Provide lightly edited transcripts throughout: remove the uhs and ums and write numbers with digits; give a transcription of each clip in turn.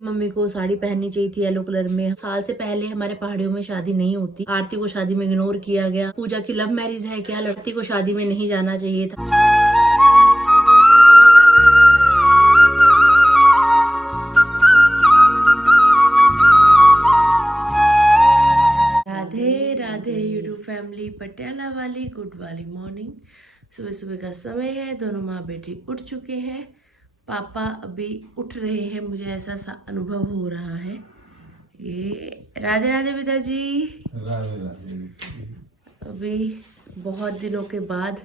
Mummy को साड़ी पहननी चाहिए थी येलो कलर में। साल से पहले हमारे पहाड़ियों में शादी नहीं होती। आरती को शादी में इग्नोर किया गया। पूजा की लव मैरिज है क्या? लड़की को शादी में नहीं जाना चाहिए था। राधे राधे यूट्यूब फैमिली, पटियाला वाली गुड वाली मॉर्निंग। सुबह सुबह का समय है, दोनों माँ बेटी उठ चुके हैं। पापा अभी उठ रहे हैं, मुझे ऐसा सा अनुभव हो रहा है। ये राधे राधे पिताजी। राधे राधे। अभी बहुत दिनों के बाद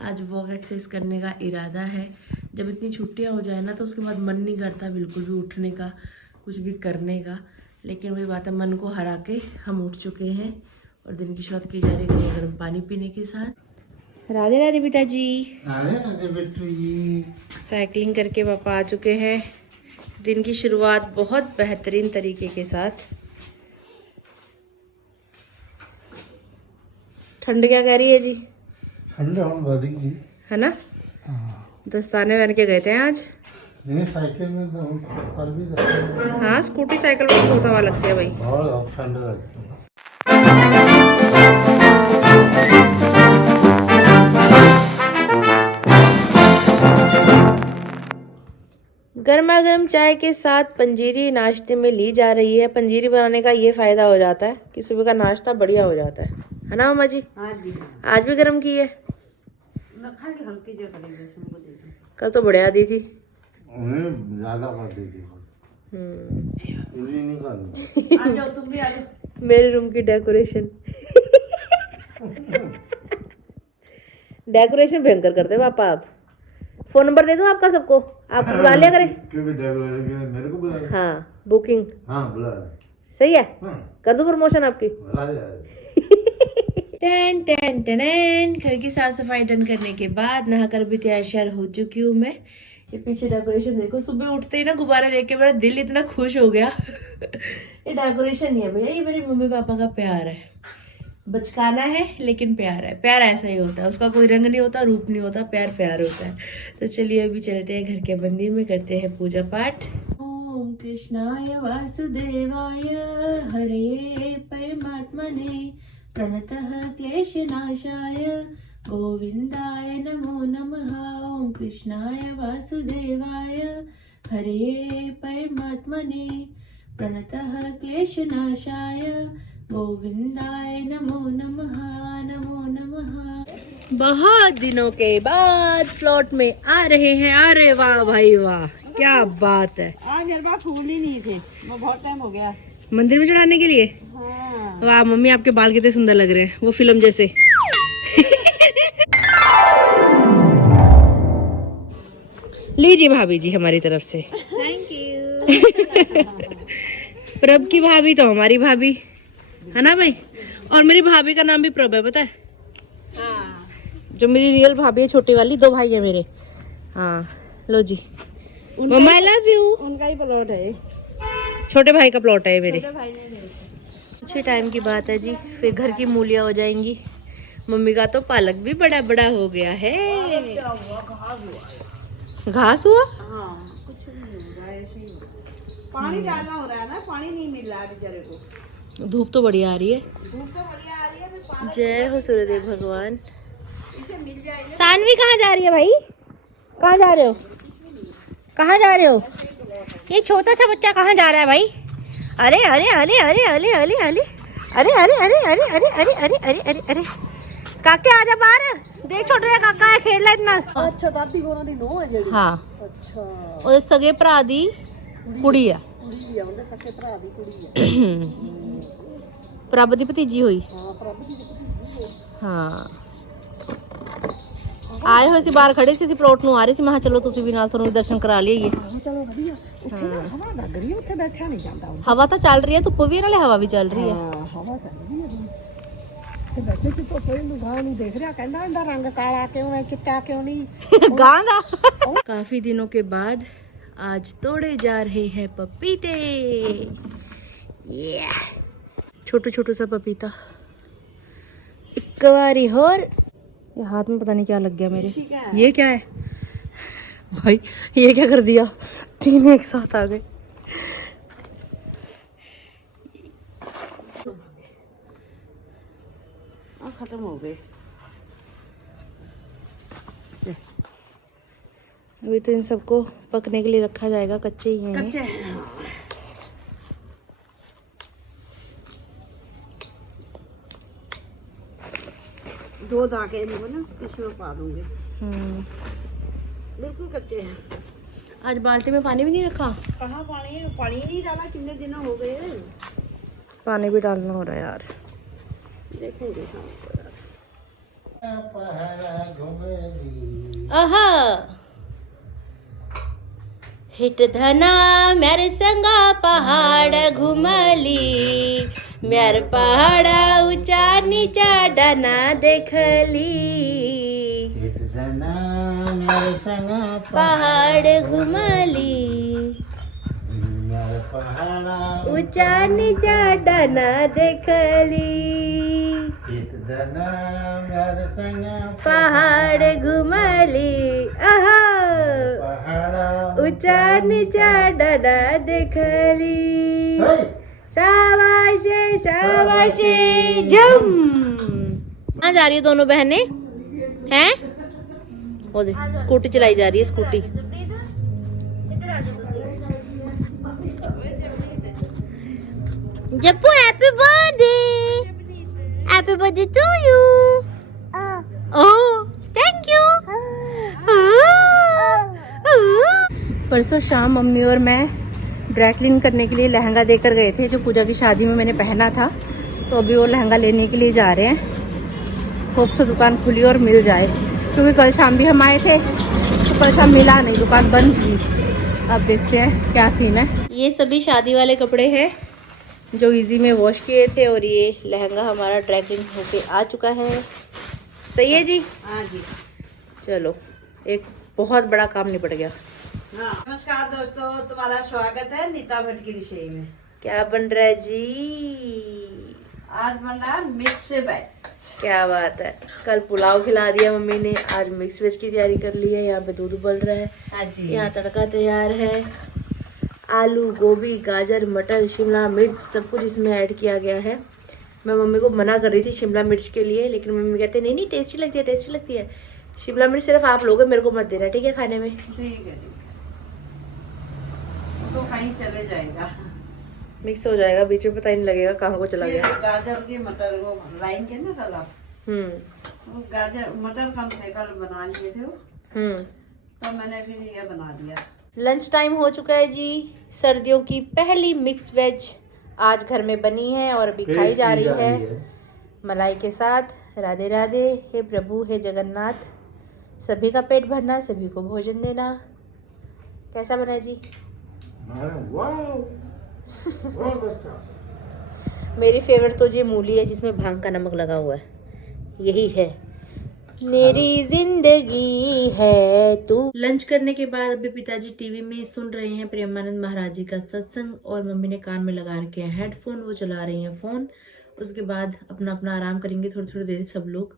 आज वॉक एक्सरसाइज करने का इरादा है। जब इतनी छुट्टियां हो जाए ना तो उसके बाद मन नहीं करता बिल्कुल भी उठने का, कुछ भी करने का। लेकिन वही बात है, मन को हरा के हम उठ चुके हैं और दिन की शुरुआत की जा रही है गर्म पानी पीने के साथ। राधे राधे पिताजी। राधे राधे बेटू जी। साइकिलिंग करके पापा आ चुके हैं। दिन की शुरुआत बहुत बेहतरीन तरीके के साथ। ठंड क्या कह रही है जी? ठंड हम बढ़ी जी, है ना? हाँ। दस्ताने पहन के गए थे आज। नहीं, साइकिल में तो हम कर भी सकते हैं। हाँ, स्कूटी साइकिल में बहुत हवा लगती है भाई। बहुत ठंड लगती है। गर्मा गर्म चाय के साथ पंजीरी नाश्ते में ली जा रही है। पंजीरी बनाने का ये फायदा हो जाता है कि सुबह का नाश्ता बढ़िया हो जाता है ना मामा जी? हाँ जी। आज भी गर्म की है? हल्की जो कल तो बढ़िया दी थी। उन्हें ज्यादा कर दीजिए, पूरी नहीं करनी। आ जाओ, तुम भी आ जाओ। मेरे रूम की डेकोरेशन डेकोरेशन भयंकर करते हो पापा आप। फोन नंबर दे दूं आपका सबको, आप बुला लिया करें। मेरे को बुला। हाँ, बुकिंग। हाँ, बुला। सही है, हाँ। कर दूं प्रमोशन आपकी। राधे। Ten ten ten. घर की साफ सफाई डन करने के बाद नहाकर भी तैयार श्यार हो चुकी हूँ मैं। ये पीछे डेकोरेशन देखो, सुबह उठते ही ना गुब्बारे देख के मेरा दिल इतना खुश हो गया। ये डेकोरेशन नहीं है भैया, ये मेरी मम्मी पापा का प्यार है। बचकाना है लेकिन प्यार है। प्यार ऐसा ही होता है, उसका कोई रंग नहीं होता, रूप नहीं होता, प्यार प्यार होता है। तो चलिए अभी चलते हैं घर के मंदिर में, करते हैं पूजा पाठ। ओम कृष्णाय वासुदेवाय हरे परमात्मने प्रणतः क्लेशनाशाय गोविंदाय नमो नमः। ओम कृष्णाय वासुदेवाय हरे परमात्मने प्रणतः क्लेशनाशाय गोविंदाय नमो नमः नमो नमः। बहुत दिनों के बाद प्लॉट में आ रहे हैं। अरे वाह भाई वाह, क्या बात है। आज मेरे पास फूल ही नहीं थे, वो बहुत टाइम हो गया। मंदिर में चढ़ाने के लिए? हाँ। वाह मम्मी, आपके बाल कितने सुंदर लग रहे हैं, वो फिल्म जैसे। लीजिए भाभी जी हमारी तरफ से। Thank you. प्रभ की भाभी तो हमारी भाभी है ना भाई। और मेरी भाभी का नाम भी प्रभ है, पता है? हाँ। जो मेरी रियल भाभी है, छोटी वाली, 2 भाई है मेरे। हाँ लो जी, मम्मा आई लव यू। उनका ही प्लॉट है, छोटे भाई का प्लॉट है मेरे। छोटे भाई ने दिया। कुछ टाइम की बात है जी, फिर घर की मूलियाँ हो जाएंगी। मम्मी का तो पालक भी बड़ा बड़ा हो गया है। घास हुआ? हाँ, कुछ नहीं हो रहा है, ऐसे ही हो रहा है। पानी डालना हो रहा है ना, पानी नहीं मिल रहा है बेचारे को। धूप तो बढ़िया आ रही है। धूप तो बढ़िया आ रही है, फिर पानी जय हो सूर्यदेव भगवान। इसे मिल जाएगा। सानवी कहाँ जा रही है भाई? कहाँ जा रहे हो? कहाँ जा रहे हो? ये छोटा सा बच्चा कहाँ जा रहा है भाई? अरे अरे अरे अरे अरे अरे अरे अरे अरे अरे अरे अरे अरे अरे अरे अरे अरे काके आजा बाहर, देख छोटे जिहा काका है, खेल ला इतना। अच्छा, दादी होना दी नो है जेडी। हाँ, अच्छा, ਉਹਦੇ ਸਗੇ ਭਰਾ ਦੀ ਕੁੜੀ ਆ। ਕੁੜੀ ਆ, ਉਹਦੇ ਸਕੇ ਭਰਾ ਦੀ ਕੁੜੀ ਆ। ਪ੍ਰਭ ਦੀ ਭਤੀਜੀ ਹੋਈ। ਹਾਂ, ਪ੍ਰਭ ਦੀ ਕੁੜੀ ਆ। ਹਾਂ, ਆਏ ਹੋਏ ਸੀ, ਬਾਹਰ ਖੜੇ ਸੀ, ਅਸੀਂ ਪਲੋਟ ਨੂੰ ਆ ਰਹੇ ਸੀ। ਮੈਂ ਕਿਹਾ ਚਲੋ ਤੁਸੀਂ ਵੀ ਨਾਲ, ਤੁਹਾਨੂੰ ਵੀ ਦਰਸ਼ਨ ਕਰਾ ਲਈਏ। ਚਲੋ ਵਧੀਆ। ਉੱਥੇ ਨਾ ਹਵਾ ਲੱਗ ਰਹੀ ਹੈ, ਉੱਥੇ ਬੈਠਿਆ ਨਹੀਂ ਜਾਂਦਾ। ਹਵਾ ਤਾਂ ਚੱਲ ਰਹੀ ਹੈ, ਧੁੱਪ ਵੀ ਨਾਲੇ ਹਵਾ ਵੀ ਚੱਲ ਰਹੀ ਹੈ। ਹਾਂ, ਹਵਾ ਚੱਲ ਰਹੀ ਹੈ। ਤੇ ਬੈਠੇ ਸੀ ਧੁੱਪ ਨੂੰ, ਗਾਂ ਨੂੰ ਦੇਖ ਰਿਹਾ, ਕਹਿੰਦਾ ਇਹਦਾ ਰੰਗ ਕਾਲਾ ਕਿਉਂ ਹੈ, ਚਿੱਟਾ ਕਿਉਂ नहीं। गां दा। काफी दिनों के बाद आज तोड़े जा रहे हैं पपीते। छोटू छोटू सा पपीता। एक बारी और। ये हाथ में पता नहीं क्या लग गया मेरे। ये क्या है भाई? ये क्या कर दिया? 3 एक साथ आ गए। खत्म हो गए। अभी तो इन सबको पकने के लिए रखा जाएगा, कच्चे ही हैं। कच्चे हैं। दो धागे इनको ना इसमें पा दूंगे। बिल्कुल कच्चे हैं। आज बाल्टी में पानी भी नहीं रखा? कहाँ पानी है? पानी नहीं डाला, कितने दिन हो गए। पानी भी डालना हो रहा है यार। देखो पहाड़ा घुमेली आहा हिट धना मेरे संगा पहाड़ घुमली, मेर पहाड़ा ऊंचा नीचा डना देखली, जना मेरे संग पहाड़ घुमली, मेरे पहाड़ा ऊंचा नीचा डना देखली, जना मेरे संग पहाड़ घुमली, आहा पहाड़ा ऊंचा नीचा डना देखली। शाबाशे शाबाशे जम। कहाँ जा रही है दोनों बहनें हैं? वो देख स्कूटी चलाई जा रही है, scooty. Jappu happy birthday, happy birthday to you. Oh thank you. परसों शाम मम्मी और मैं ड्राई क्लीन करने के लिए लहंगा देकर गए थे, जो पूजा की शादी में मैंने पहना था। तो अभी वो लहंगा लेने के लिए जा रहे हैं। होप से दुकान खुली और मिल जाए, क्योंकि कल शाम भी हम आए थे तो कल शाम मिला नहीं, दुकान बंद थी। अब देखते हैं क्या सीन है। ये सभी शादी वाले कपड़े हैं जो इजी में वॉश किए थे, और ये लहंगा हमारा ड्राई क्लीन होके आ चुका है। सही है जी? हाँ जी। चलो, एक बहुत बड़ा काम निपट गया। हाँ, नमस्कार दोस्तों, तुम्हारा स्वागत है नीता भट्ट की रसोई में। क्या बन रहा है जी? आज बन रहा है मिक्स वेज। क्या बात है। कल पुलाव खिला दिया मम्मी ने, आज मिक्स वेज की तैयारी कर ली है। यहाँ पे दूध उबल रहा है, हाँ जी। यहाँ तड़का तैयार है। आलू, गोभी, गाजर, मटर, शिमला मिर्च सब कुछ इसमें ऐड किया गया है। मैं मम्मी को मना कर रही थी शिमला मिर्च के लिए, लेकिन मम्मी कहते नहीं नहीं टेस्टी लगती है, टेस्टी लगती है। शिमला मिर्च सिर्फ आप लोगे, मेरे को मत देना, ठीक है खाने में? ठीक है, तो कहीं चले जाएगा, मिक्स हो जाएगा, बीच में पता ही नहीं लगेगा कहाँ को चला ये गया। गाजर की मटर वो लाइन के ना कल आप हम्म वो गाजर मटर कम थे, कल बना लिए थे वो, तो मैंने फिर ये बना दिया। लंच टाइम हो चुका है जी। सर्दियों की पहली मिक्स वेज आज घर में बनी है और अभी खाई जा रही है मलाई के साथ। राधे राधे। हे प्रभु, हे जगन्नाथ, सभी का पेट भरना, सभी को भोजन देना। कैसा बना है जी? मेरी फेवरेट तो जी मूली है, जिसमें भांग का नमक लगा हुआ है। यही है मेरी जिंदगी है तू। लंच करने के बाद अभी पिताजी टीवी में सुन रहे हैं प्रेमानंद महाराज जी का सत्संग, और मम्मी ने कान में लगा रखे हैं हेडफोन, वो चला रही हैं फोन। उसके बाद अपना अपना आराम करेंगे थोड़ी थोड़ी देर सब लोग।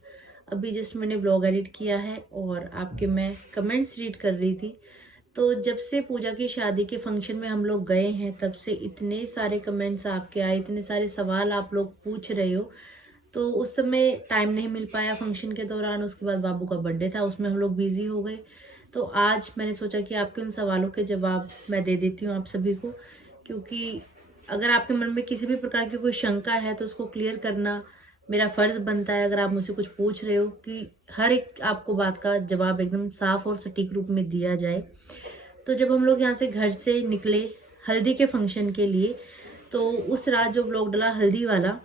अभी जस्ट मैंने व्लॉग एडिट किया है और आपके मैं कमेंट्स रीड कर रही थी। तो जब से पूजा की शादी के फंक्शन में हम लोग गए हैं, तब से इतने सारे कमेंट्स आपके आए, इतने सारे सवाल आप लोग पूछ रहे हो। तो उस समय टाइम नहीं मिल पाया फंक्शन के दौरान। उसके बाद बाबू का बर्थडे था, उसमें हम लोग बिजी हो गए। तो आज मैंने सोचा कि आपके उन सवालों के जवाब मैं दे देती हूँ आप सभी को, क्योंकि अगर आपके मन में किसी भी प्रकार की कोई शंका है तो उसको क्लियर करना मेरा फर्ज बनता है। अगर आप मुझसे कुछ पूछ रहे हो कि हर एक आपको बात का जवाब एकदम साफ और सटीक रूप में दिया जाए। तो जब हम लोग यहाँ से घर से निकले हल्दी के फंक्शन के लिए, तो उस रात जो व्लॉग डला हल्दी वाला,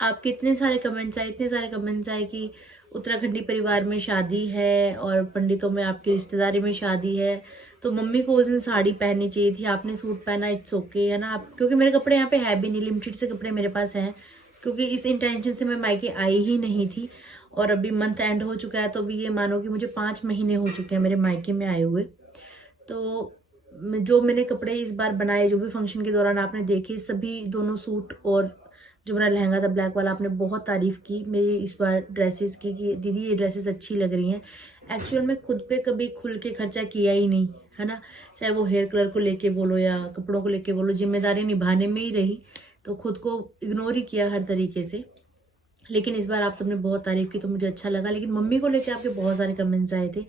आपके इतने सारे कमेंट्स आए कि उत्तराखंडी परिवार में शादी है और पंडितों में आपकी रिश्तेदारी में शादी है, तो मम्मी को उस दिन साड़ी पहननी चाहिए थी, आपने सूट पहना, इट्स ओके है ना। आप क्योंकि मेरे कपड़े यहाँ पे है भी नहीं, लिमिटेड से कपड़े मेरे पास हैं, क्योंकि इस इंटेंशन से मैं मायके आई ही नहीं थी। और अभी मंथ एंड हो चुका है, तो अभी ये मानो कि मुझे 5 महीने हो चुके हैं मेरे मायके में आए हुए। तो जो मैंने कपड़े इस बार बनाए, जो भी फंक्शन के दौरान आपने देखे, सभी दोनों सूट और जो मेरा लहंगा था ब्लैक वाला, आपने बहुत तारीफ की मेरी इस बार ड्रेसेस की कि दीदी ये ड्रेसेस अच्छी लग रही हैं। एक्चुअल में खुद पे कभी खुल के खर्चा किया ही नहीं है ना, चाहे वो हेयर कलर को लेके बोलो या कपड़ों को लेके बोलो, जिम्मेदारी निभाने में ही रही, तो खुद को इग्नोर ही किया हर तरीके से। लेकिन इस बार आप सबने बहुत तारीफ की तो मुझे अच्छा लगा। लेकिन मम्मी को लेकर आपके बहुत सारे कमेंट्स आए थे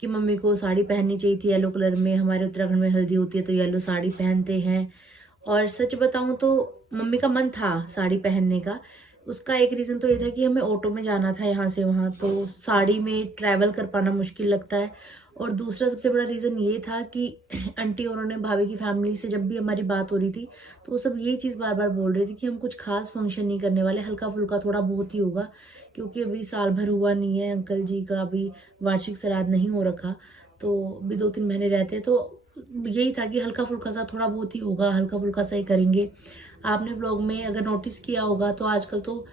कि मम्मी को साड़ी पहननी चाहिए थी येलो कलर में, हमारे उत्तराखंड में हल्दी होती है तो येलो साड़ी पहनते हैं। और सच बताऊं तो मम्मी का मन था साड़ी पहनने का। उसका एक रीज़न तो ये था कि हमें ऑटो में जाना था यहाँ से वहाँ, तो साड़ी में ट्रैवल कर पाना मुश्किल लगता है। और दूसरा सबसे बड़ा रीज़न ये था कि आंटी और उन्होंने भाभी की फैमिली से जब भी हमारी बात हो रही थी तो वो सब ये चीज़ बार बार बोल रही थी कि हम कुछ खास फंक्शन नहीं करने वाले, हल्का फुल्का थोड़ा बहुत ही होगा, क्योंकि अभी साल भर हुआ नहीं है, अंकल जी का अभी वार्षिक श्राद्ध नहीं हो रखा, तो अभी 2-3 महीने रहते हैं। तो यही था कि हल्का फुल्का सा थोड़ा बहुत ही होगा, हल्का फुल्का सा ही करेंगे। आपने ब्लॉग में अगर नोटिस किया होगा तो आजकल तो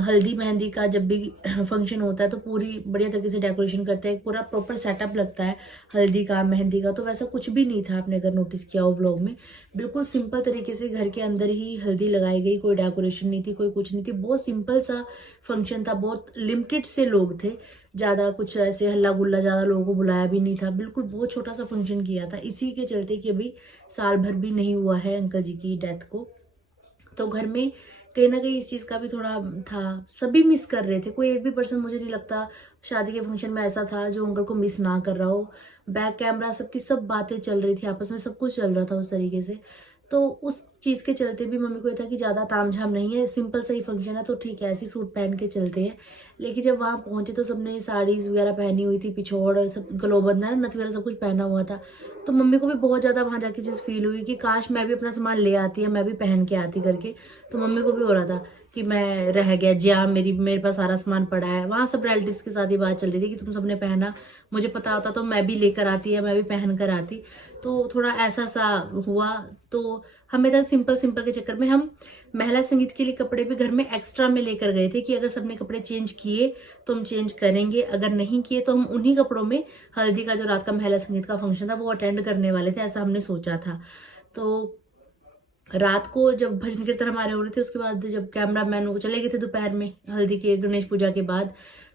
हल्दी मेहंदी का जब भी फंक्शन होता है तो पूरी बढ़िया तरीके से डेकोरेशन करते हैं, पूरा प्रॉपर सेटअप लगता है हल्दी का मेहंदी का। तो वैसा कुछ भी नहीं था, आपने अगर नोटिस किया हो व्लॉग में, बिल्कुल सिंपल तरीके से घर के अंदर ही हल्दी लगाई गई, कोई डेकोरेशन नहीं थी, कोई कुछ नहीं थी, बहुत सिंपल सा फंक्शन था। बहुत लिमिटेड से लोग थे, ज़्यादा कुछ ऐसे हल्ला गुल्ला ज़्यादा लोगों को बुलाया भी नहीं था, बिल्कुल बहुत छोटा सा फंक्शन किया था, इसी के चलते कि अभी साल भर भी नहीं हुआ है अंकल जी की डेथ को। तो घर में कहीं ना कहीं इस चीज़ का भी थोड़ा था, सभी मिस कर रहे थे, कोई एक भी पर्सन मुझे नहीं लगता शादी के फंक्शन में ऐसा था जो अंकल को मिस ना कर रहा हो। बैक कैमरा सबकी सब बातें चल रही थी, आपस में सब कुछ चल रहा था उस तरीके से। तो उस चीज़ के चलते भी मम्मी को ये था कि ज़्यादा तामझाम नहीं है, सिंपल सा ही फंक्शन है तो ठीक है ऐसी सूट पहन के चलते हैं। लेकिन जब वहाँ पहुंचे तो सबने साड़ीज़ वगैरह पहनी हुई थी, पिछोड़ और सब गलोबंद है नथ वगैरह सब कुछ पहना हुआ था। तो मम्मी को भी बहुत ज़्यादा वहाँ जाके चीज़ फील हुई कि काश मैं भी अपना सामान ले आती या मैं भी पहन के आती करके। तो मम्मी को भी हो रहा था कि मैं रह गया जहाँ मेरे पास सारा सामान पड़ा है। वहाँ सब रिलेटिव्स के साथ ही बात चल रही थी कि तुम सबने पहना, मुझे पता होता तो मैं भी लेकर आती या मैं भी पहन कर आती। तो थोड़ा ऐसा सा हुआ। तो हमें तो सिंपल सिंपल के चक्कर में हम महिला संगीत के लिए कपड़े भी घर में एक्स्ट्रा में लेकर गए थे कि अगर सबने कपड़े चेंज किए तो हम चेंज करेंगे, अगर नहीं किए तो हम उन्हीं कपड़ों में हल्दी का जो रात का महिला संगीत का फंक्शन था वो अटेंड करने वाले थे, ऐसा हमने सोचा था। तो रात को जब भजन कीर्तन हमारे हो रहे थे उसके बाद जब कैमरामैन वो चले गए थे दोपहर में हल्दी के गणेश पूजा के बाद,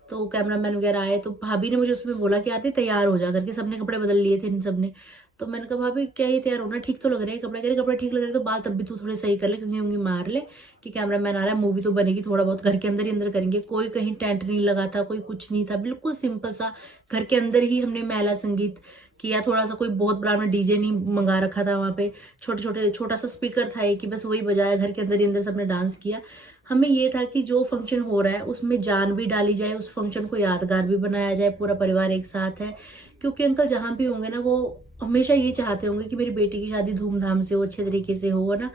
तो कैमरामैन वगैरह आए तो भाभी ने मुझे उसमें बोला कि आरती तैयार हो जा करके, सबने कपड़े बदल लिए थे इन सबने। तो मैंने कहा भाभी क्या ही तैयार होना, ठीक तो लग रहे हैं कपड़े, कह रहे कपड़े ठीक लग रहे हैं तो बाल तब भी तू थोड़े सही कर ले, कंघी उंगी मार ले कि कैमरामैन आ रहा है, मूवी तो बनेगी, थोड़ा बहुत घर के अंदर ही अंदर करेंगे। कोई कहीं टेंट नहीं लगा था, कोई कुछ नहीं था, बिल्कुल सिंपल सा घर के अंदर ही हमने महिला संगीत किया। थोड़ा सा कोई बहुत बड़ा हमने डीजे नहीं मंगा रखा था, वहाँ पे छोटा सा स्पीकर था कि बस वही बजाया, घर के अंदर ही अंदर सबने डांस किया। हमें ये था कि जो फंक्शन हो रहा है उसमें जान भी डाली जाए, उस फंक्शन को यादगार भी बनाया जाए, पूरा परिवार एक साथ है। क्योंकि अंकल जहाँ भी होंगे ना वो हमेशा ये चाहते होंगे कि मेरी बेटी की शादी धूमधाम से हो, अच्छे तरीके से हो, है ना।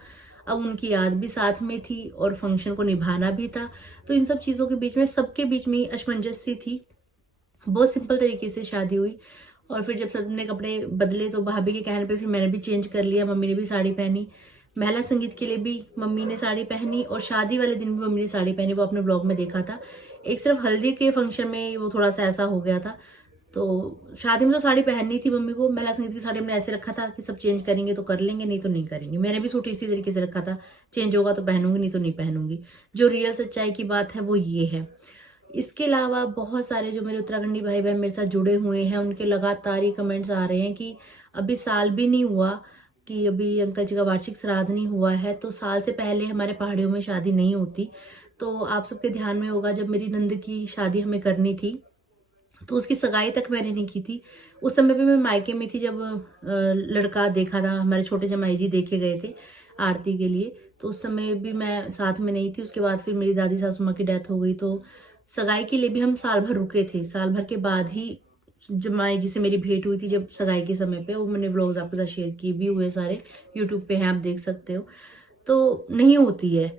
अब उनकी याद भी साथ में थी और फंक्शन को निभाना भी था, तो इन सब चीज़ों के बीच में सबके बीच में असमंजस सी थी। बहुत सिंपल तरीके से शादी हुई। और फिर जब सबने कपड़े बदले तो भाभी के कहने पे फिर मैंने भी चेंज कर लिया, मम्मी ने भी साड़ी पहनी। महिला संगीत के लिए भी मम्मी ने साड़ी पहनी और शादी वाले दिन भी मम्मी ने साड़ी पहनी, वो आपने ब्लॉग में देखा था। एक सिर्फ हल्दी के फंक्शन में वो थोड़ा सा ऐसा हो गया था। तो शादी में तो साड़ी पहननी थी मम्मी को, महिला संगीत की साड़ी हमने ऐसे रखा था कि सब चेंज करेंगे तो कर लेंगे, नहीं तो नहीं करेंगे। मैंने भी सूट इसी तरीके से रखा था, चेंज होगा तो पहनूंगी नहीं तो नहीं पहनूंगी। जो रियल सच्चाई की बात है वो ये है। इसके अलावा बहुत सारे जो मेरे उत्तराखंडी भाई बहन मेरे साथ जुड़े हुए हैं उनके लगातार ही कमेंट्स आ रहे हैं कि अभी साल भी नहीं हुआ कि अभी अंकल जी का वार्षिक श्राद्ध नहीं हुआ है, तो साल से पहले हमारे पहाड़ियों में शादी नहीं होती। तो आप सबके ध्यान में होगा जब मेरी नंद की शादी हमें करनी थी तो उसकी सगाई तक मैंने नहीं की थी। उस समय भी मैं मायके में थी जब लड़का देखा था, हमारे छोटे जमाई जी देखे गए थे आरती के लिए, तो उस समय भी मैं साथ में नहीं थी। उसके बाद फिर मेरी दादी सासू माँ की डेथ हो गई, तो सगाई के लिए भी हम साल भर रुके थे। साल भर के बाद ही जमाई जी से मेरी भेंट हुई थी जब सगाई के समय पे, वो मैंने व्लॉग्स आपके साथ शेयर किए भी हुए, सारे यूट्यूब पे हैं आप देख सकते हो। तो नहीं होती है।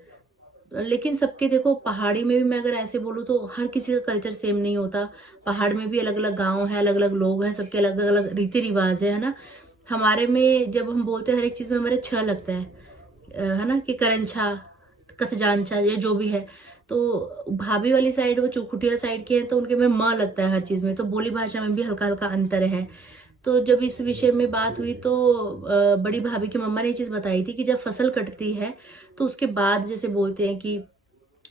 लेकिन सबके देखो पहाड़ी में भी मैं अगर ऐसे बोलूँ तो हर किसी का कल्चर सेम नहीं होता। पहाड़ में भी अलग अलग गांव है, अलग अलग लोग हैं, सबके अलग अलग रीति रिवाज है ना। हमारे में जब हम बोलते हैं हर एक चीज़ में हमारे छ लगता है ना, कि करंछा कथजांछा ये जो भी है। तो भाभी वाली साइड वो चुखुटिया साइड के हैं तो उनके में म लगता है हर चीज़ में, तो बोली भाषा में भी हल्का हल्का अंतर है। तो जब इस विषय में बात हुई तो बड़ी भाभी की मम्मा ने ये चीज़ बताई थी कि जब फसल कटती है तो उसके बाद जैसे बोलते हैं कि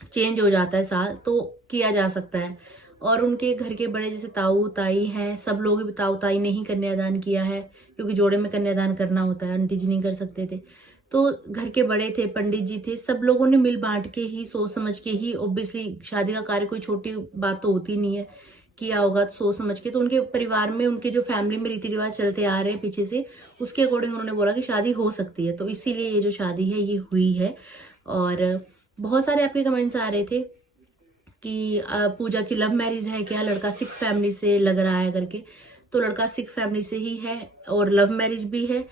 चेंज हो जाता है साल, तो किया जा सकता है। और उनके घर के बड़े जैसे ताऊ ताई हैं, सब लोग भी ताऊ ताई ने ही कन्यादान किया है क्योंकि जोड़े में कन्यादान करना होता है, आंटी जी नहीं कर सकते थे। तो घर के बड़े थे, पंडित जी थे, सब लोगों ने मिल बांट के ही, सोच समझ के ही, ऑब्वियसली शादी का कार्य कोई छोटी बात तो होती नहीं है, किया होगा तो सोच समझ के। तो उनके परिवार में, उनके जो फैमिली में रीति रिवाज चलते आ रहे हैं पीछे से, उसके अकॉर्डिंग उन्होंने बोला कि शादी हो सकती है। तो इसीलिए ये जो शादी है ये हुई है। और बहुत सारे आपके कमेंट्स आ रहे थे कि पूजा की लव मैरिज है क्या, लड़का सिख फैमिली से लग रहा है करके। तो लड़का सिख फैमिली से ही है और लव मैरिज भी है।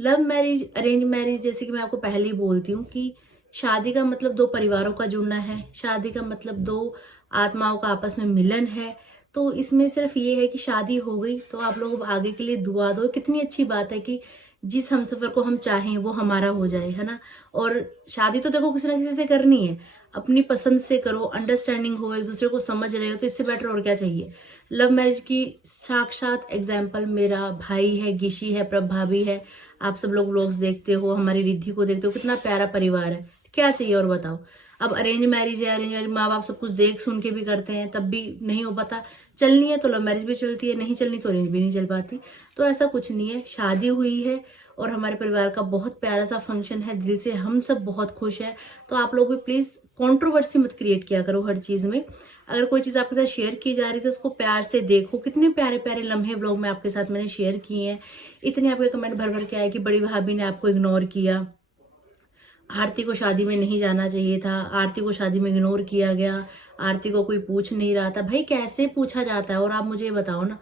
लव मैरिज, अरेंज मैरिज, जैसे कि मैं आपको पहले ही बोलती हूँ कि शादी का मतलब दो परिवारों का जुड़ना है, शादी का मतलब दो आत्माओं का आपस में मिलन है। तो इसमें सिर्फ ये है कि शादी हो गई तो आप लोग आगे के लिए दुआ दो। कितनी अच्छी बात है कि जिस हमसफर को हम चाहें वो हमारा हो जाए, है ना। और शादी तो देखो किसी ना किसी से करनी है, अपनी पसंद से करो, अंडरस्टैंडिंग हो, एक दूसरे को समझ रहे हो, तो इससे बेटर और क्या चाहिए। लव मैरिज की साक्षात एग्जाम्पल मेरा भाई है, गिशी है, प्रभ भाभी है। आप सब लोग व्लॉग्स देखते हो, हमारी रिद्धि को देखते हो, कितना प्यारा परिवार है, क्या चाहिए और बताओ। अब अरेंज मैरिज है, अरेंज मैरिज माँ बाप सब कुछ देख सुन के भी करते हैं, तब भी नहीं हो पाता। चलनी है तो लव मैरिज भी चलती है, नहीं चलनी तो अरेंज भी नहीं चल पाती। तो ऐसा कुछ नहीं है, शादी हुई है और हमारे परिवार का बहुत प्यारा सा फंक्शन है, दिल से हम सब बहुत खुश हैं। तो आप लोग भी प्लीज कंट्रोवर्सी मत क्रिएट किया करो हर चीज में। अगर कोई चीज आपके साथ शेयर की जा रही है तो उसको प्यार से देखो। कितने प्यारे प्यारे लम्हे व्लॉग में आपके साथ मैंने शेयर किए हैं। इतने आपके कमेंट भर भर के आए कि बड़ी भाभी ने आपको इग्नोर किया, आरती को शादी में नहीं जाना चाहिए था, आरती को शादी में इग्नोर किया गया, आरती को कोई पूछ नहीं रहा था। भाई कैसे पूछा जाता है। और आप मुझे बताओ ना,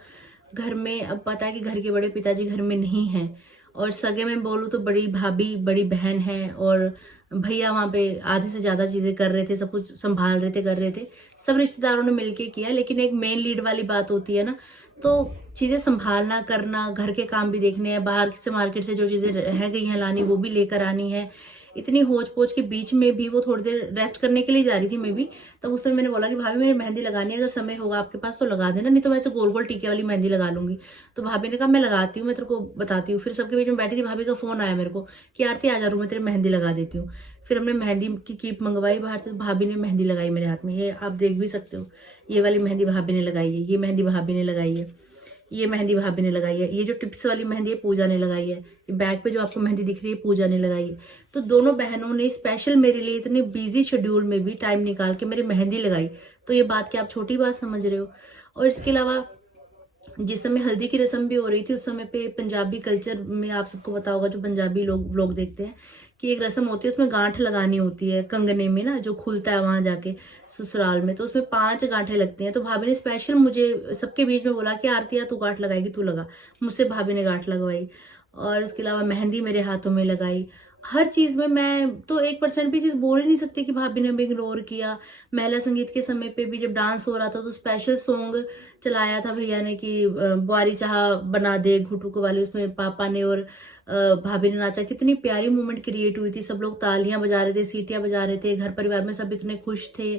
घर में अब पता है कि घर के बड़े पिताजी घर में नहीं है, और सगे में बोलूँ तो बड़ी भाभी, बड़ी बहन है, और भैया वहां पे आधे से ज्यादा चीजें कर रहे थे, सब कुछ संभाल रहे थे, कर रहे थे, सब रिश्तेदारों ने मिलके किया। लेकिन एक मेन लीड वाली बात होती है ना, तो चीजें संभालना, करना, घर के काम भी देखने हैं, बाहर से मार्केट से जो चीजें रह गई हैं लानी वो भी लेकर आनी है। इतनी होच पोच के बीच में भी वो थोड़ी देर रेस्ट करने के लिए जा रही थी मैं भी। तब उस समय मैंने बोला कि भाभी मेरी मेहंदी लगानी है, अगर समय होगा आपके पास तो लगा देना, नहीं तो मैं ऐसे गोल गोल टीके वाली मेहंदी लगा लूंगी। तो भाभी ने कहा मैं लगाती हूँ, मैं तेरे को बताती हूँ। फिर सबके बीच में बैठी थी, भाभी का फोन आया मेरे को कि आरती आ जा रहा हूँ, मैं तेरी मेहंदी लगा देती हूँ। फिर हमने मेहंदी की कीप मंगवाई बाहर से, भाभी ने मेहंदी लगाई मेरे हाथ में। ये आप देख भी सकते हो, ये वाली मेहंदी भाभी ने लगाई है, ये मेहंदी भाभी ने लगाई है, ये मेहंदी भाभी ने लगाई है, ये जो टिप्स वाली मेहंदी है पूजा ने लगाई है, ये बैक पे जो आपको मेहंदी दिख रही है पूजा ने लगाई है। तो दोनों बहनों ने स्पेशल मेरे लिए इतने बिजी शेड्यूल में भी टाइम निकाल के मेरी मेहंदी लगाई। तो ये बात क्या आप छोटी बात समझ रहे हो। और इसके अलावा जिस समय हल्दी की रस्म भी हो रही थी, उस समय पे पंजाबी कल्चर में आप सबको पता होगा, जो पंजाबी लोग व्लॉग देखते हैं, कि एक रस्म होती है, उसमें गांठ लगानी होती है कंगने में ना, जो खुलता है वहां जाके ससुराल में, तो उसमें 5 गांठें लगती हैं। तो भाभी ने स्पेशल मुझे सबके बीच में बोला कि आरती तू गांठ लगाएगी, तू लगा। मुझसे भाभी ने गांठ लगवाई, और उसके अलावा मेहंदी मेरे हाथों में लगाई। हर चीज में मैं तो 1% भी चीज बोल ही नहीं सकती कि भाभी ने भी इग्नोर किया। महिला संगीत के समय पे भी जब डांस हो रहा था तो स्पेशल सॉन्ग चलाया था भैया ने कि बुआरी चाह बना दे घुटुक वाली, उसमें पापा ने और भाभी ने नाचा। कितनी प्यारी मूवमेंट क्रिएट हुई थी, सब लोग तालियां बजा रहे थे, सीटियां बजा रहे थे, घर परिवार में सब इतने खुश थे,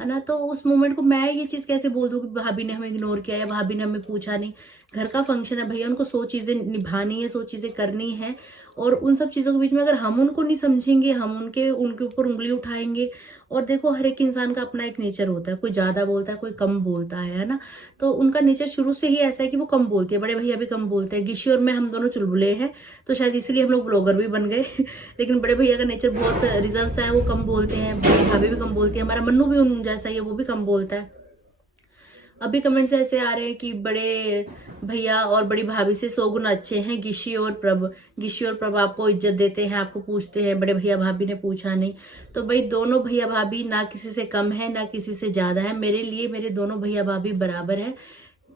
है ना। तो उस मोमेंट को मैं ये चीज कैसे बोल दूं कि भाभी ने हमें इग्नोर किया या भाभी ने हमें पूछा नहीं। घर का फंक्शन है भैया, उनको 100 चीजें निभानी है, 100 चीजें करनी है। और उन सब चीजों के बीच में अगर हम उनको नहीं समझेंगे, हम उनके ऊपर उंगली उठाएंगे। और देखो हर एक इंसान का अपना एक नेचर होता है, कोई ज्यादा बोलता है, कोई कम बोलता है ना। तो उनका नेचर शुरू से ही ऐसा है कि वो कम बोलती है, बड़े भैया भी कम बोलते हैं। गिशी और मैं, हम दोनों चुलबुले हैं, तो शायद इसलिए हम लोग ब्लॉगर भी बन गए। लेकिन बड़े भैया का नेचर बहुत रिजर्व सा है, वो कम बोलते हैं, भाभी भी कम बोलती है, हमारा मन्नू भी उन जैसा ही है, वो भी कम बोलता है। अभी कमेंट्स ऐसे आ रहे हैं कि बड़े भैया और बड़ी भाभी से 100 गुना अच्छे हैं गिशी और प्रभ। गिशी और प्रभ आपको इज्जत देते हैं, आपको पूछते हैं, बड़े भैया भाभी ने पूछा नहीं। तो भाई दोनों भैया भाभी ना किसी से कम है ना किसी से ज्यादा है, मेरे लिए मेरे दोनों भैया भाभी बराबर है।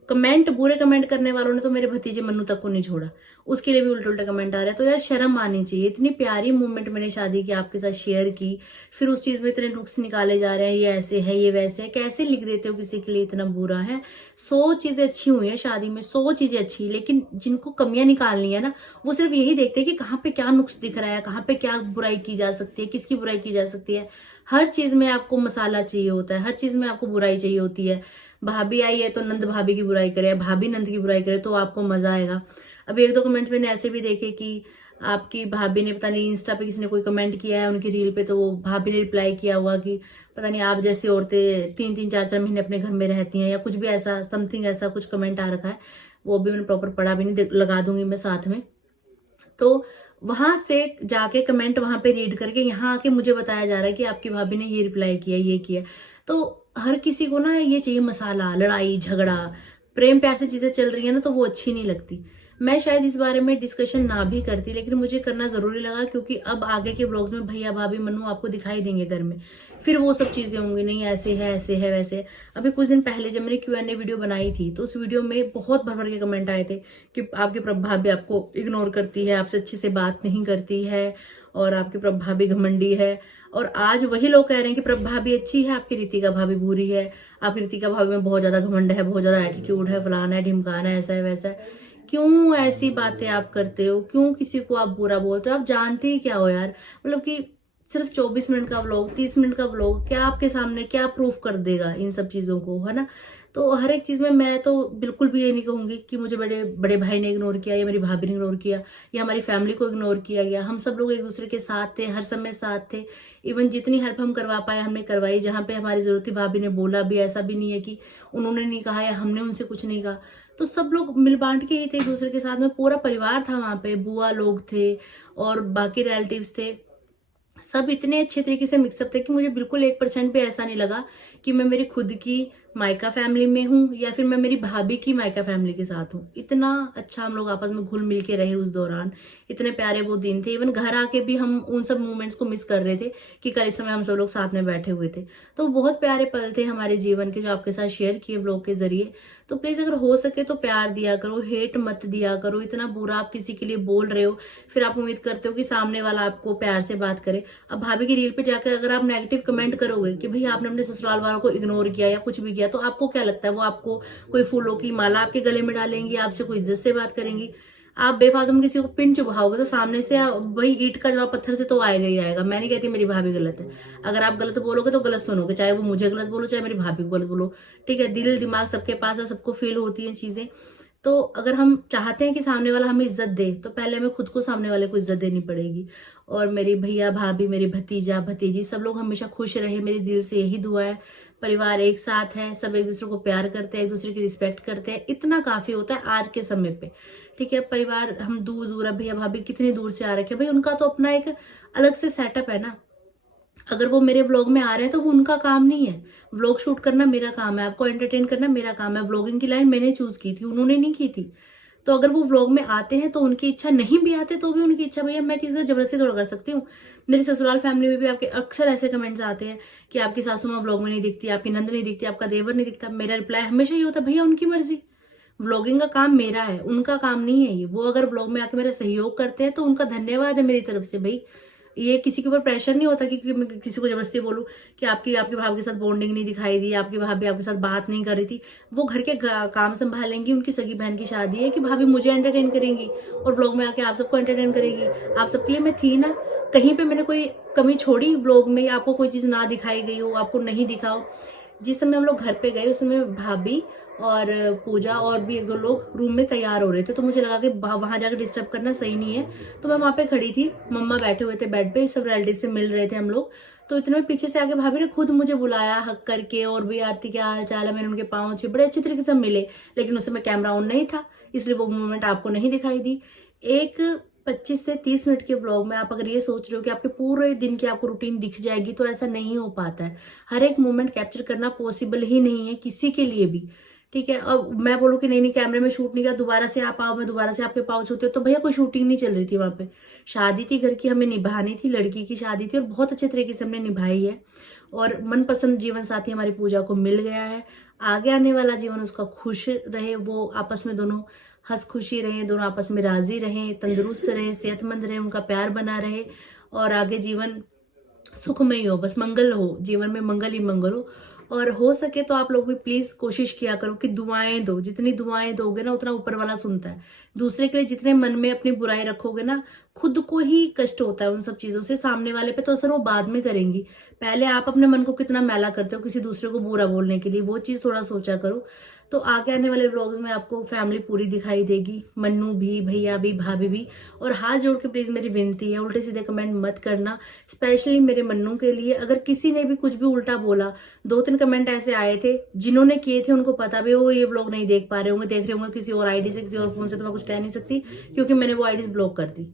कमेंट, बुरे कमेंट करने वालों ने तो मेरे भतीजे मन्नू तक को नहीं छोड़ा, उसके लिए भी उल्टे उल्टे कमेंट आ रहे हैं। तो यार शर्म आनी चाहिए। इतनी प्यारी मूवमेंट मैंने शादी की आपके साथ शेयर की, फिर उस चीज में इतने नुक्स निकाले जा रहे हैं, ये ऐसे है, ये वैसे है। कैसे लिख देते हो किसी के लिए इतना बुरा है। 100 चीजें अच्छी हुई है शादी में, 100 चीजें अच्छी, लेकिन जिनको कमियां निकालनी है ना, वो सिर्फ यही देखते हैं कि कहाँ पे क्या नुक्स दिख रहा है, कहाँ पे क्या बुराई की जा सकती है, किसकी बुराई की जा सकती है। हर चीज में आपको मसाला चाहिए होता है, हर चीज में आपको बुराई चाहिए होती है। भाभी आई है तो नंद भाभी की बुराई करे, भाभी नंद की बुराई करे, तो आपको मजा आएगा। अभी 1-2 कमेंट्स मैंने ऐसे भी देखे कि आपकी भाभी ने, पता नहीं इंस्टा पे किसी ने कोई कमेंट किया है उनकी रील पे, तो वो भाभी ने रिप्लाई किया हुआ कि पता नहीं आप जैसी औरतें 3-3, 4-4 महीने अपने घर में रहती हैं, या कुछ भी ऐसा समथिंग ऐसा कुछ कमेंट आ रखा है। वो भी मैंने प्रॉपर पढ़ा भी नहीं, लगा दूंगी मैं साथ में। तो वहां से जाके कमेंट वहां पे रीड करके यहाँ आके मुझे बताया जा रहा है कि आपकी भाभी ने ये रिप्लाई किया, ये किया। तो हर किसी को ना ये चाहिए मसाला, लड़ाई झगड़ा, प्रेम प्यार से चीजें चल रही है ना तो वो अच्छी नहीं लगती। मैं शायद इस बारे में डिस्कशन ना भी करती, लेकिन मुझे करना जरूरी लगा क्योंकि अब आगे के ब्लॉग्स में भैया भाभी मन्नू आपको दिखाई देंगे घर में, फिर वो सब चीजें होंगी, नहीं ऐसे है वैसे है। अभी कुछ दिन पहले जब मैंने Q&A वीडियो बनाई थी तो उस वीडियो में बहुत भर भर के कमेंट आए थे कि आपकी भाभी आपको इग्नोर करती है, आपसे अच्छे से बात नहीं करती है और आपकी भाभी घमंडी है। और आज वही लोग कह रहे हैं कि भाभी अच्छी है, आपकी रितिका भाभी बुरी है, आपकी रितिका भाभी में बहुत ज्यादा घमंड है, बहुत ज्यादा एटीट्यूड है, फलाना है ढिमकाना है, ऐसा है वैसा है। क्यों ऐसी बातें आप करते हो? क्यों किसी को आप बुरा बोलते हो? आप जानते ही क्या हो यार? मतलब कि सिर्फ 24 मिनट का व्लॉग, 30 मिनट का व्लॉग क्या आपके सामने क्या प्रूफ कर देगा इन सब चीजों को, है ना? तो हर एक चीज में मैं तो बिल्कुल भी ये नहीं कहूंगी कि मुझे बड़े बड़े भाई ने इग्नोर किया या मेरी भाभी ने इग्नोर किया या हमारी फैमिली को इग्नोर किया गया। हम सब लोग एक दूसरे के साथ थे, हर समय साथ थे। इवन जितनी हेल्प हम करवा पाए हमने करवाई, जहां पे हमारी जरूरत थी भाभी ने बोला भी, ऐसा भी नहीं है कि उन्होंने नहीं कहा या हमने उनसे कुछ नहीं कहा। तो सब लोग मिल बांट के ही थे एक दूसरे के साथ में, पूरा परिवार था वहां पे, बुआ लोग थे और बाकी रिलेटिव्स थे, सब इतने अच्छे तरीके से मिक्सअप थे कि मुझे बिल्कुल 1% भी ऐसा नहीं लगा कि मैं मेरी खुद की मायका फैमिली में हूँ या फिर मैं मेरी भाभी की मायका फैमिली के साथ हूँ। इतना अच्छा हम लोग आपस में घुल मिल के रहे उस दौरान, इतने प्यारे वो दिन थे। इवन घर आके भी हम उन सब मोमेंट्स को मिस कर रहे थे कि कल इस समय हम सब लोग साथ में बैठे हुए थे। तो बहुत प्यारे पल थे हमारे जीवन के जो आपके साथ शेयर किए ब्लॉग के जरिए। तो प्लीज अगर हो सके तो प्यार दिया करो, हेट मत दिया करो। इतना बुरा आप किसी के लिए बोल रहे हो, फिर आप उम्मीद करते हो कि सामने वाला आपको प्यार से बात करे। अब भाभी की रील पे जाकर अगर आप नेगेटिव कमेंट करोगे कि भाई आपने अपने ससुराल वालों को इग्नोर किया या कुछ भी किया, तो आपको क्या लगता है वो आपको कोई फूलों की माला आपके गले में डालेंगी, आपसे कोई इज्जत से बात करेंगी? आप बेफालतू में किसी को पिन चुभाओगे तो सामने से वही ईंट का जवाब पत्थर से तो आएगा ही आएगा। मैं नहीं कहती मेरी भाभी गलत है, अगर आप गलत बोलोगे तो गलत सुनोगे, चाहे वो मुझे गलत बोलो चाहे मेरी भाभी को गलत बोलो, ठीक है? दिल दिमाग सबके पास है, सबको फील होती है चीजें। तो अगर हम चाहते हैं कि सामने वाला हमें इज्जत दे तो पहले हमें खुद को सामने वाले को इज्जत देनी पड़ेगी। और मेरी भैया भाभी, मेरी भतीजा भतीजी, सब लोग हमेशा खुश रहे, मेरी दिल से यही दुआ है। परिवार एक साथ है, सब एक दूसरे को प्यार करते हैं, एक दूसरे की रिस्पेक्ट करते हैं, इतना काफी होता है आज के समय पे, ठीक है? परिवार हम दूर दूर है, भैया भाभी कितनी दूर से आ रखे भाई, उनका तो अपना एक अलग से सेटअप है ना। अगर वो मेरे व्लॉग में आ रहे हैं तो वो उनका काम नहीं है, व्लॉग शूट करना मेरा काम है, आपको एंटरटेन करना मेरा काम है। व्लॉगिंग की लाइन मैंने चूज की थी, उन्होंने नहीं की थी। तो अगर वो व्लॉग में आते हैं तो उनकी इच्छा, नहीं भी आते तो भी उनकी इच्छा। भैया मैं किसी से जबरदस्ती थोड़ा कर सकती हूँ? मेरी ससुराल फैमिली में भी आपके अक्सर ऐसे कमेंट्स आते हैं कि आपकी सासू माँ व्लॉग में नहीं दिखती, आपकी नंद नहीं दिखती, आपका देवर नहीं दिखता। मेरा रिप्लाई हमेशा ये होता है, भैया उनकी मर्जी, व्लॉगिंग का काम मेरा है, उनका काम नहीं है ये। वो अगर व्लॉग में आके मेरा सहयोग करते हैं तो उनका धन्यवाद है मेरी तरफ से। भाई ये किसी के ऊपर प्रेशर नहीं होता कि मैं किसी को जबरदस्ती बोलूं कि आपकी भाभी के साथ बॉन्डिंग नहीं दिखाई दी, आपकी भाभी आपके साथ बात नहीं कर रही थी। वो घर के काम संभालेंगी, उनकी सगी बहन की शादी है कि भाभी मुझे एंटरटेन करेंगी और व्लॉग में आके आप सबको एंटरटेन करेगी। आप सबके लिए मैं थी ना, कहीं पे मैंने कोई कमी छोड़ी व्लॉग में, आपको कोई चीज ना दिखाई गई हो, आपको नहीं दिखाओ? जिस समय हम लोग घर पे गए उस समय भाभी और पूजा और भी 1-2 लोग रूम में तैयार हो रहे थे, तो मुझे लगा कि वहां जाकर डिस्टर्ब करना सही नहीं है, तो मैं वहां पे खड़ी थी। मम्मा बैठे हुए थे बेड पे, सब रिलेटिव से मिल रहे थे हम लोग। तो इतने में पीछे से आके भाभी ने खुद मुझे बुलाया हक करके, और भी आरती क्या हाल चाल है, मैंने उनके पाँव छुए, बड़े अच्छे तरीके से मिले। लेकिन उस समय कैमरा ऑन नहीं था, इसलिए वो मोमेंट आपको नहीं दिखाई दी। एक 25 से 30 मिनट के ब्लॉग में आप अगर ये सोच रहे हो कि आपके पूरे दिन की आपको रूटीन दिख जाएगी, तो ऐसा नहीं हो पाता है। हर एक मोमेंट कैप्चर करना पॉसिबल ही नहीं है किसी के लिए भी, ठीक है? अब मैं बोलूँ कि नहीं कैमरे में शूट नहीं किया, दोबारा से आप आओ, मैं दोबारा से आपके पाँव छूते, तो भैया कोई शूटिंग नहीं चल रही थी वहां पे। शादी थी घर की, हमें निभानी थी, लड़की की शादी थी और बहुत अच्छे तरीके से हमने निभाई है। और मनपसंद जीवन साथी हमारी पूजा को मिल गया है। आगे आने वाला जीवन उसका खुश रहे, वो आपस में दोनों हंस खुशी रहे, दोनों आपस में राजी रहे, तंदुरुस्त रहे, सेहतमंद रहे, उनका प्यार बना रहे और आगे जीवन सुखमय हो, बस मंगल हो, जीवन में मंगल ही मंगल हो। और हो सके तो आप लोग भी प्लीज कोशिश किया करो कि दुआएं दो, जितनी दुआएं दोगे ना उतना ऊपर वाला सुनता है। दूसरे के लिए जितने मन में अपनी बुराई रखोगे ना, खुद को ही कष्ट होता है उन सब चीजों से, सामने वाले पे तो असर वो बाद में करेंगी। पहले आप अपने मन को कितना मैला करते हो किसी दूसरे को बुरा बोलने के लिए, वो चीज थोड़ा सोचा करो। तो आगे आने वाले व्लॉग्स में आपको फैमिली पूरी दिखाई देगी, मन्नू भी, भैया भी, भाभी भी। और हाथ जोड़ के प्लीज मेरी विनती है, उल्टे सीधे कमेंट मत करना, स्पेशली मेरे मन्नू के लिए। अगर किसी ने भी कुछ भी उल्टा बोला, 2-3 कमेंट ऐसे आए थे जिन्होंने किए थे उनको पता भी, वो ये व्लॉग नहीं देख पा रहे होंगे, देख रहे होंगे किसी और आईडी से, किसी और फोन से, तो मैं कुछ कह नहीं सकती क्योंकि मैंने वो आईडीज ब्लॉक कर दी।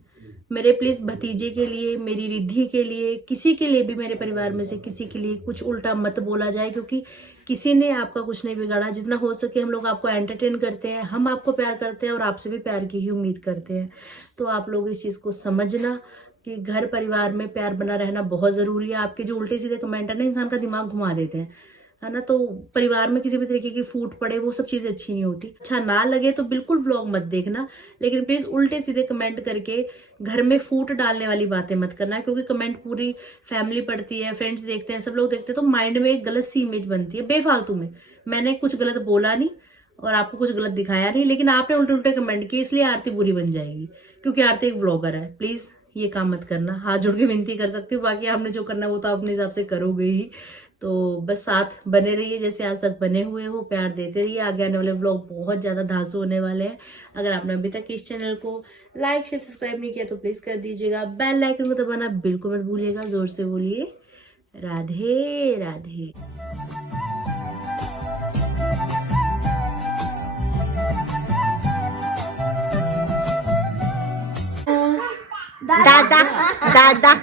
मेरे प्लीज भतीजे के लिए, मेरी रिद्धि के लिए, किसी के लिए भी, मेरे परिवार में से किसी के लिए कुछ उल्टा मत बोला जाए, क्योंकि किसी ने आपका कुछ नहीं बिगाड़ा। जितना हो सके हम लोग आपको एंटरटेन करते हैं, हम आपको प्यार करते हैं और आपसे भी प्यार की ही उम्मीद करते हैं। तो आप लोग इस चीज को समझना कि घर परिवार में प्यार बना रहना बहुत जरूरी है। आपके जो उल्टे सीधे कमेंट है ना, इंसान का दिमाग घुमा देते हैं, है ना। तो परिवार में किसी भी तरीके की फूट पड़े, वो सब चीजें अच्छी नहीं होती। अच्छा ना लगे तो बिल्कुल व्लॉग मत देखना, लेकिन प्लीज उल्टे सीधे कमेंट करके घर में फूट डालने वाली बातें मत करना, क्योंकि कमेंट पूरी फैमिली पढ़ती है, फ्रेंड्स देखते हैं, सब लोग देखते हैं, तो माइंड में एक गलत सी इमेज बनती है बेफालतू में। मैंने कुछ गलत बोला नहीं और आपको कुछ गलत दिखाया नहीं, लेकिन आपने उल्टे उल्टे कमेंट किए, इसलिए आरती बुरी बन जाएगी, क्योंकि आरती एक व्लॉगर है। प्लीज ये काम मत करना, हाथ जोड़ के विनती कर सकती हूँ। बाकी आपने जो करना है वो तो अपने हिसाब से करोगे ही। तो बस साथ बने रहिए जैसे आज तक बने हुए हो, प्यार देते रहिए। आगे आने वाले व्लॉग बहुत ज्यादा धांसू होने वाले हैं। अगर आपने अभी तक इस चैनल को लाइक शेयर सब्सक्राइब नहीं किया तो प्लीज कर दीजिएगा। बेल आइकन को दबाना बिल्कुल मत भूलिएगा। जोर से बोलिए राधे राधे। दादा दादा